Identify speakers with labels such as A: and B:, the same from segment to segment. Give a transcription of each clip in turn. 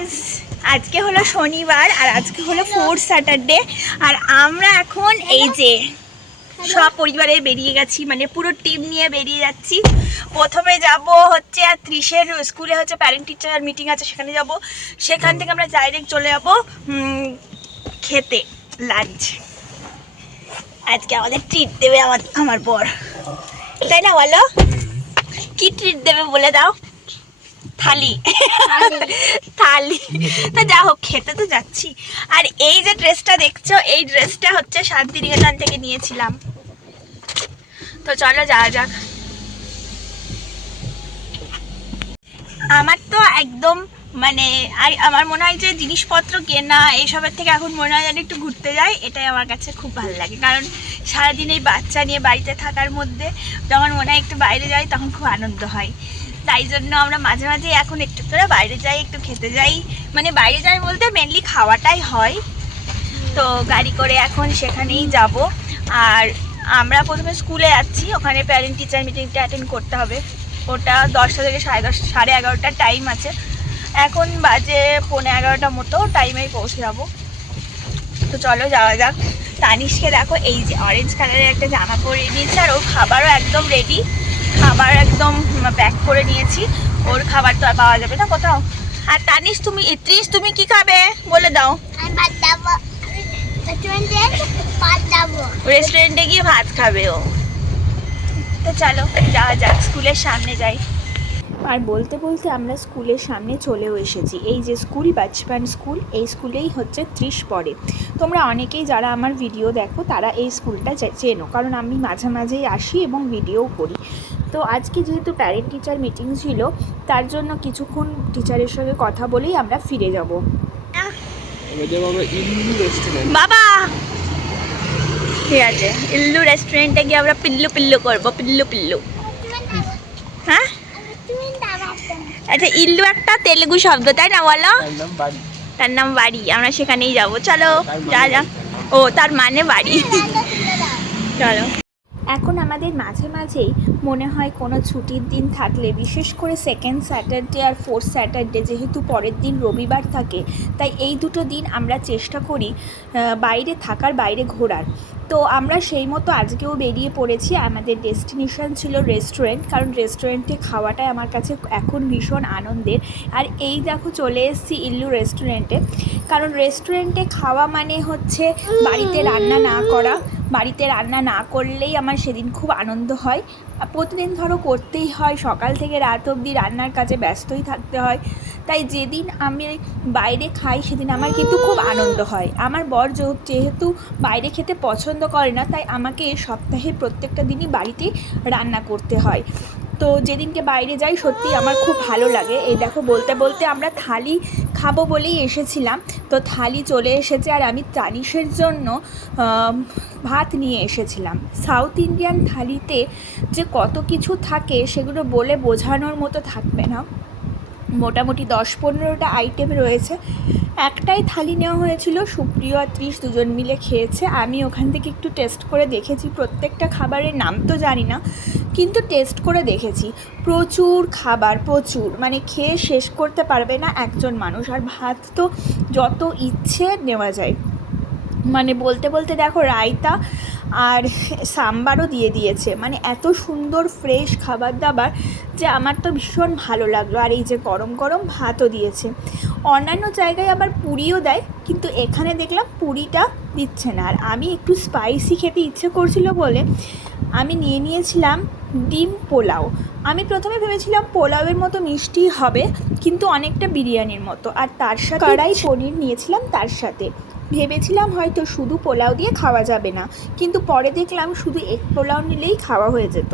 A: Guys আজকে হলো শনিবার আর আজকে হলো ফোর্থ স্যাটারডে আর আমরা এখন এই যে সব পরিবারে বেরিয়ে গেছি মানে পুরো টিম নিয়ে বেরিয়ে যাচ্ছি। প্রথমে যাব হচ্ছে আর ত্রিশের স্কুলে হচ্ছে প্যারেন্ট টিচার মিটিং আছে সেখানে যাব। সেখান থেকে আমরা ডাইরেক্ট চলে যাব খেতে লাঞ্চ আজকে আমাদের ট্রিট দেবে আমার আমার বর। তাই না বলো? কি ট্রিট দেবে বলে দাও? থালি। থালি। তা যা হোক খেতে তো যাচ্ছি। আর এই যে ড্রেসটা দেখছ এই ড্রেসটা হচ্ছে শান্তিনিকেতন থেকে নিয়েছিলাম। তো চলো যাওয়া যাক। আমার তো একদম মানে আই- আমার মনে হয় যে জিনিসপত্র কেনা এইসবের থেকে এখন মনে হয় যেন একটু ঘুরতে যাই এটাই আমার কাছে খুব ভালো লাগে। কারণ সারাদিন এই বাচ্চা নিয়ে বাড়িতে থাকার মধ্যে যখন মনে হয় একটু বাইরে যাই তখন খুব আনন্দ হয়। তাই জন্য আমরা মাঝে মাঝে এখন একটু করে বাইরে যাই, একটু খেতে যাই। মানে বাইরে যাই বলতে মেনলি খাওয়াটাই হয়। তো গাড়ি করে এখন সেখানেই যাব। আর আমরা প্রথমে স্কুলে যাচ্ছি, ওখানে প্যারেন্ট টিচার মিটিংটা অ্যাটেন্ড করতে হবে। ওটা দশটা থেকে সাড়ে দশ, সাড়ে এগারোটার টাইম আছে। এখন বাজে পৌনে এগারোটা মতো টাইমেই পৌঁছে যাব। তো চলো যাওয়া যাক। তানিশকে দেখো, এই যে অরেঞ্জ কালারের একটা জামা পরে নিয়েছে, আর ও খাবারও একদম রেডি খাবার একদম প্যাক করে নিয়েছি। ওর খাবার তো আর পাওয়া যাবে না কোথাও। আর তানিশ তুমি ত্রিশ তুমি কি খাবে? বলে দাও।
B: আমি ভাত খাব। রেস্টুরেন্টে
A: রেস্টুরেন্টে গিয়ে ভাত খাবে ও। তো চলো যাওয়া যাক স্কুলের সামনে যাই। আর বলতে বলতে আমরা স্কুলের সামনে চলেও এসেছি। এই যে স্কুল বাচপান স্কুল এই স্কুলেই হচ্ছে ত্রিশ পরে। তোমরা অনেকেই যারা আমার ভিডিও দেখো তারা এই স্কুলটা চেনো। কারণ আমি মাঝে মাঝেই আসি এবং ভিডিও করি। তো আজকে যেহেতু প্যারেন্ট টিচার মিটিং ছিল তার জন্য কিছুক্ষণ টিচারের সঙ্গে কথা বলেই আমরা ফিরে যাব। বাবা! ঠিক আছে ইল্লু রেস্টুরেন্টে গিয়ে আমরা পিল্লু পিল্লু করব পিল্লু পিল্লু। হ্যাঁ? আচ্ছা ইল্লু একটা তেলেগু শব্দ তাই না বলো?
C: তার
A: তার নাম বাড়ি আমরা সেখানেই যাব। চলো যা যা। ও তার মানে বাড়ি। চলো। এখন আমাদের মাঝে মাঝেই মনে হয় কোনো ছুটির দিন থাকলে, বিশেষ করে সেকেন্ড স্যাটারডে আর ফোর্থ স্যাটারডে যেহেতু পরের দিন রবিবার থাকে, তাই এই দুটো দিন আমরা চেষ্টা করি বাইরে থাকার, বাইরে ঘোরার। তো আমরা সেই মতো আজকেও বেরিয়ে পড়েছি। আমাদের ডেস্টিনেশন ছিল রেস্টুরেন্ট কারণ রেস্টুরেন্টে খাওয়াটাই আমার কাছে এখন ভীষণ আনন্দের। আর এই দেখো চলে এসেছি ইল্লু রেস্টুরেন্টে কারণ রেস্টুরেন্টে খাওয়া মানে হচ্ছে বাড়িতে রান্না না করা। বাড়িতে রান্না না করলেই আমার সেদিন খুব আনন্দ হয়। প্রতিদিন ধরো করতেই হয়, সকাল থেকে রাত অবধি রান্নার কাজে ব্যস্তই থাকতে হয়। তাই যেদিন আমি বাইরে খাই সেদিন আমার কিন্তু খুব আনন্দ হয়। আমার বর যেহ- যেহেতু বাইরে খেতে পছন্দ করে না, তাই আমাকে সপ্তাহে প্রত্যেকটা দিনই বাড়িতে রান্না করতে হয়। তো যেদিনকে বাইরে যাই সত্যি আমার খুব ভালো লাগে। এই দেখো, বলতে বলতে আমরা থালি খাব বলেই এসেছিলাম। তো থালি চলে এসেছে আর আমি তানিশের জন্য ভাত নিয়ে এসেছিলাম। সাউথ ইন্ডিয়ান থালিতে যে কত কিছু থাকে, সেগুলো বলে বোঝানোর মতো থাকবে না। মোটামুটি দশ পনেরোটা আইটেম রয়েছে। একটাই থালি নেওয়া হয়েছিল, সুপ্রিয় আর ত্রিশ দুজন মিলে খেয়েছে। আমি ওখান থেকে একটু টেস্ট করে দেখেছি, প্রত্যেকটা খাবারের নাম তো জানি না। কিন্তু টেস্ট করে দেখেছি। প্রচুর খাবার, প্রচুর। মানে খেয়ে শেষ করতে পারবে না একজন মানুষ। আর ভাত তো যত ইচ্ছে নেওয়া যায়। মানে বলতে বলতে দেখো, রায়তা আর সাম্বারও দিয়ে দিয়েছে। মানে এত সুন্দর ফ্রেশ খাবার দাবার যে আমার তো ভীষণ ভালো লাগল। আর এই যে গরম গরম ভাতও দিয়েছে। অন্যান্য জায়গায় আবার পুরিও দেয়, কিন্তু এখানে দেখলাম পুরিটা দিচ্ছে না। আর আমি একটু স্পাইসি খেতে ইচ্ছে করছিল বলে আমি নিয়ে নিয়েছিলাম ডিম পোলাও। আমি প্রথমে ভেবেছিলাম পোলাওয়ের মতো মিষ্টি হবে কিন্তু অনেকটা বিরিয়ানির মতো। আর তার সাথে কড়াই পনির নিয়েছিলাম তার সাথে। ভেবেছিলাম হয়তো শুধু পোলাও দিয়ে খাওয়া যাবে না কিন্তু পরে দেখলাম শুধু এক পোলাও নিলেই খাওয়া হয়ে যেত।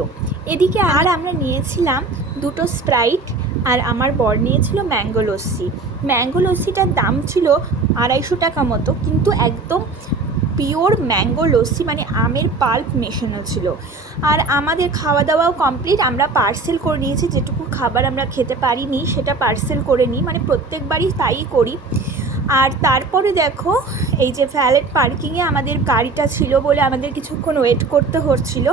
A: এদিকে আর আমরা নিয়েছিলাম দুটো স্প্রাইট আর আমার বর নিয়েছিল ম্যাঙ্গো লস্যি। ম্যাঙ্গো লস্যিটার দাম ছিল আড়াইশো টাকা মতো কিন্তু একদম পিওর ম্যাঙ্গো লস্যি মানে আমের পাল্প মেশানো ছিল। আর আমাদের খাওয়া দাওয়াও কমপ্লিট। আমরা পার্সেল করে নিয়েছি, যেটুকু খাবার আমরা খেতে পারিনি, সেটা পার্সেল করে নিই। মানে প্রত্যেকবারই তাই করি। আর তারপরে দেখো, এই যে ভ্যালেট পার্কিংয়ে আমাদের গাড়িটা ছিল বলে আমাদের কিছুক্ষণ ওয়েট করতে হচ্ছিল।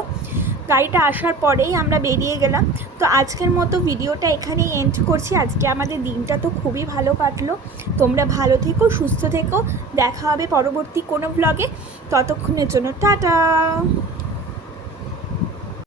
A: গাড়িটা আসার পরেই আমরা বেরিয়ে গেলাম। তো আজকের মতো ভিডিওটা এখানেই এন্ড করছি। আজকে আমাদের দিনটা তো খুবই ভালো কাটলো। তোমরা ভালো থেকো, সুস্থ থেকো। দেখা হবে পরবর্তী কোনো ব্লগে ততক্ষণের জন্য টাটা!